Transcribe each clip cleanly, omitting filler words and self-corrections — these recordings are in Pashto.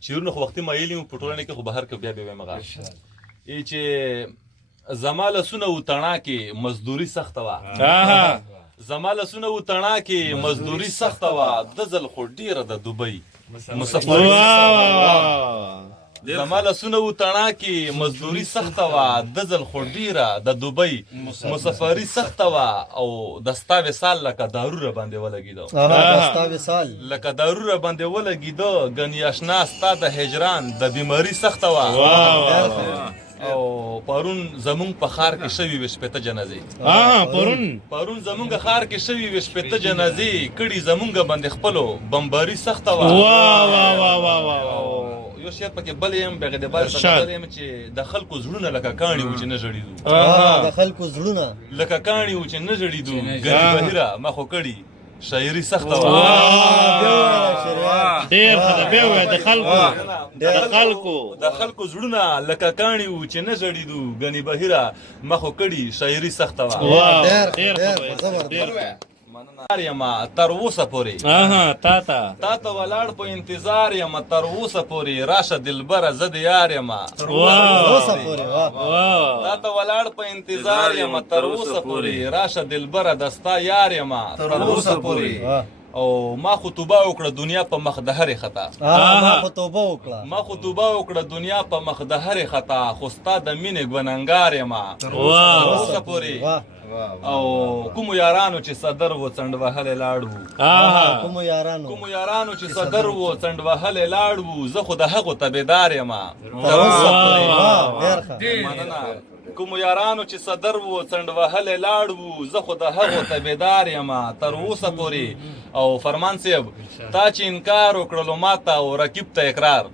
شعرونه خو وختي مایلي وو په ټولنه کې خو بهر کې بیا به مغه چې زما لسونه و تڼا کې مزدوري سخته وه زما لسونه و تڼا کې مزدوري سخته وه د ځل خو ډېره د دوبۍ مسافري زما لسونه و تڼا کې مزدوري سخته وه د ځل خو ډېره د دوبۍ مسافري سخته وه او د ستا وصال لکه دارو را باندې ولګېده لکه دارو را باندې ولګېده ګنې اشنا ستا د هجران د بیماري سخته وه او پرون زمونږ په ښار کې شوي وې شپېته جنازې پرون زمونږ ښار کې شوي وې شپېته جنازې کړي زمونږ باندې خپلو بمباري سخته وه یو شعر پکې بل یم بغې د بل څه یم چې د خلکو زړونه لکه کاڼي وو چې نه ژړېدو د خلکو زړونه لکه کاڼي وو چې نه ژړېدو ګنې بهیره ما خو کړي شاعري سخته وه ډېر ښه ده بیا ووایه د خلکو زړونه لکه کاڼي وو چې نه ژړېدو ګنې بهیره ما خو کړي شاعري سخته وه یما تر اوسه پورې تا ته ولاړ په انتظار یما تر اوسه پورې راشه دلبره زه د یار یما تا ته ولاړ په انتظار یما تر اوسه پورې راشه دلبره د ستا یار یما تر اوسه پورې او ما خو توبه وکړه دنیا په مخ د هرې خطا ما خو توبه وکړه دنیا په مخ د هرې خطا خو ستا د مینې ګوننګار یما تر اوسه پورې او کومو یارانو چې صدر و څنډ وهلی لاړ وو کومو یارانو چې صدر و څنډ وهلی لاړ وو زه خو د هغو تبېدار یمه کومو یارانو چې صدر و څنډ وهلی لاړ وو زه خو د هغو تبېدار یمه تر اوسه پورې او فرمان صاحب تا چې انکار وکړلو ماته او رقیب ته اقرار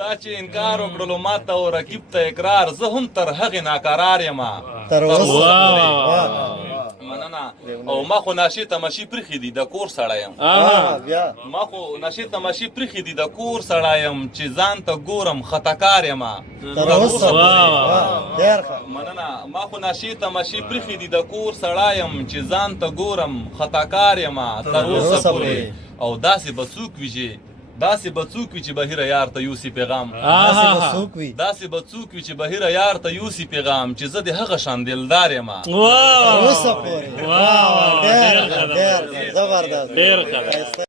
تا چې انکار وکړلو ماته او رقیب ته اقرار زه هم تر هغې ناقرار یمه مننه او ما خو ناشې تماشې پرېښي دي د کور سړی یم ما خو ناشې تماشې پرېښي دي د کور سړی یم چې ځان ته ګورم خطاکار یمه مننه ما خو ناشې تماشې پرېښي دي د کور سړی یم چې ځان ته ګورم خطاکار یمه تر اوسه پورې او داسې به څوک وي چې داسې به څوک وي چې بهیره یار ته یوسي پیغام داسې به څوک وي چې بهیره یار ته یوسي پیغام چې زه د هغه شان دلدار یم ډېر ښه